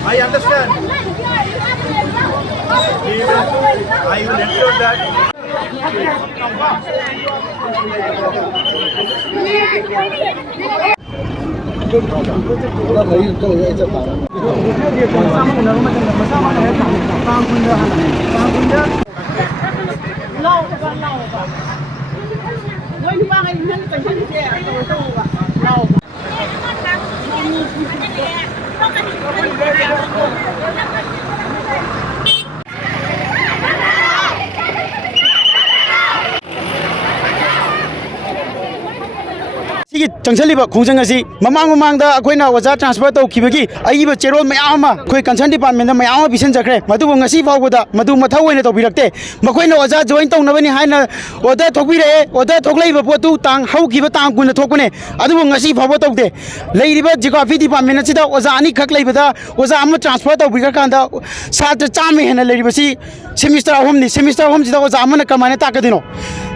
I understand. I will ensure that. चंगसलीब खोजंग असी ममांग ममांग दा अखोइना ओजा ट्रांसफर तौखिबगी अइब चेरोल मयाम अखोइ कंसर्न डिपार्टमेंट मयाम बिसन जखरे मदुबो ngasi फावबदा मदु मथौ ओइना तौबिरक्ते मखोइना ओजा जॉइन तौनबनी हाइना ऑर्डर थोकबिरे ऑर्डर थोकलैब पोतु तांग हौखिबा तांग कुन थोकने अदुबो ngasi फावबो तौदे लैरिबा जियोग्राफी डिपार्टमेंट सिदा ओजा अनि खक लैबदा ओजा अम ट्रांसफर तौबिगा कांदा सात्र चामे हेना लैरिबसी सेमिस्टर अहोम सिदा ओजा अमना कमाने ताकदिनो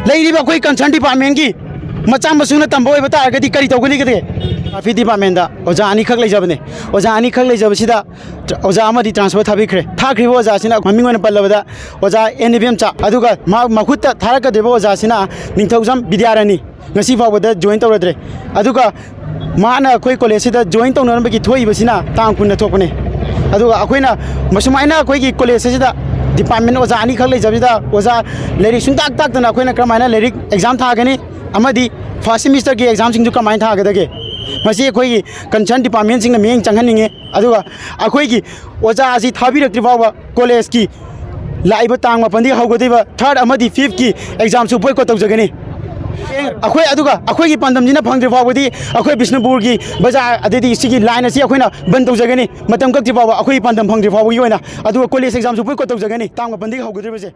लैरिबा अखोइ कंसर्न डिपार्टमेंट की मचा मसूना तंबो बता गदी करी तौगनी गदे काफी डिपार्टमेंट दा ओजा अनि खक लैजबने ओजा अनि खक लैजबसिदा ओजा अमदि ट्रांसफर थाबिखरे थाखरिबो ओजा सिना ममिंग ओना पल्लबदा ओजा एनबीएम चा अदुगा मखुत थारकदेबो ओजा सिना निंथौजम विद्यारानी ngasi फावबदा जॉइन तौरद्रे अदुगा माना अखोइ कॉलेज सिदा जॉइन तौनरबगी थोइबसिना तांग कुन थोकने अदुगा अखोइना मसुमाइना अखोइगी कॉलेज सिदा डिपार्टमेंट ओजा अनि खक लैजबसिदा ओजा लेरिक सुंताक ताकतना अखोइना क्रमाइना लेरिक एग्जाम थागनी अमदी फर्स्ट सेमिस्टर के एग्जाम सिंग जो कमाइन थागदगे मसी अखोई कंसर्न डिपार्टमेंट सिंह मियेंग चंगहनिंगे अदुगा अखोई की ओजा असी थाबिरक्ति फावा कॉलेज की लाइव तांग मपंदी हौगदिबा 3rd अमदी 5th की एग्जाम सु बोयकॉट तौजगनी अखोई अदुगा अखोई की पंदमजिना फंगद्रि फावदी अखोई बिष्णुपुर की बाजार अदि सिगी लाइन असी अखोइना बंद तौजगनी मतम कक्ति फावा अखोई पंदम फंगद्रि फावगी ओइना अदुगा कॉलेज एग्जाम सु बोयकॉट तौजगनी तांग मपंदी हौगदिबसे